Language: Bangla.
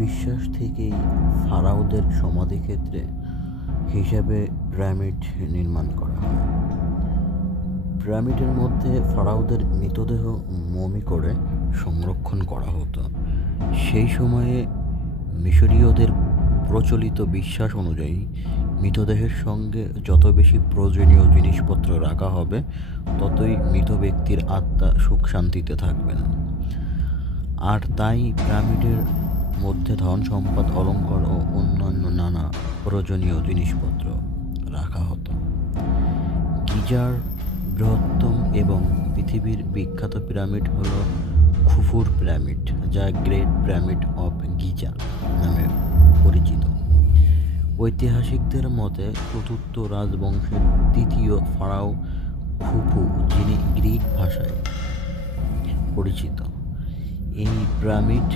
বিশ্বাস থেকেই ফারাওদের সমাধিক্ষেত্রে হিসাবে পিরামিড নির্মাণ করা হয়। পিরামিডের মধ্যে ফারাওদের মৃতদেহ মমি করে সংরক্ষণ করা হতো। সেই সময়ে মিশরীয়দের প্রচলিত বিশ্বাস অনুযায়ী মৃতদেহের সঙ্গে যত বেশি প্রয়োজনীয় জিনিসপত্র রাখা হবে, ততই মৃত ব্যক্তির আত্মা সুখ শান্তিতে থাকবেন। আর তাই পিরামিডের মধ্যে ধন সম্পদ, অলঙ্কার ও অন্যান্য নানা প্রয়োজনীয় জিনিসপত্র রাখা হতো। গিজার বৃহত্তম এবং পৃথিবীর বিখ্যাত পিরামিড হল খুফুর পিরামিড, যা গ্রেট পিরামিড অফ গিজা নামে পরিচিত। ঐতিহাসিকদের মতে চতুর্থ রাজবংশের তৃতীয় ফারাও খুফু, যিনি গ্রিক ভাষায় পরিচিত, এই পিরামিড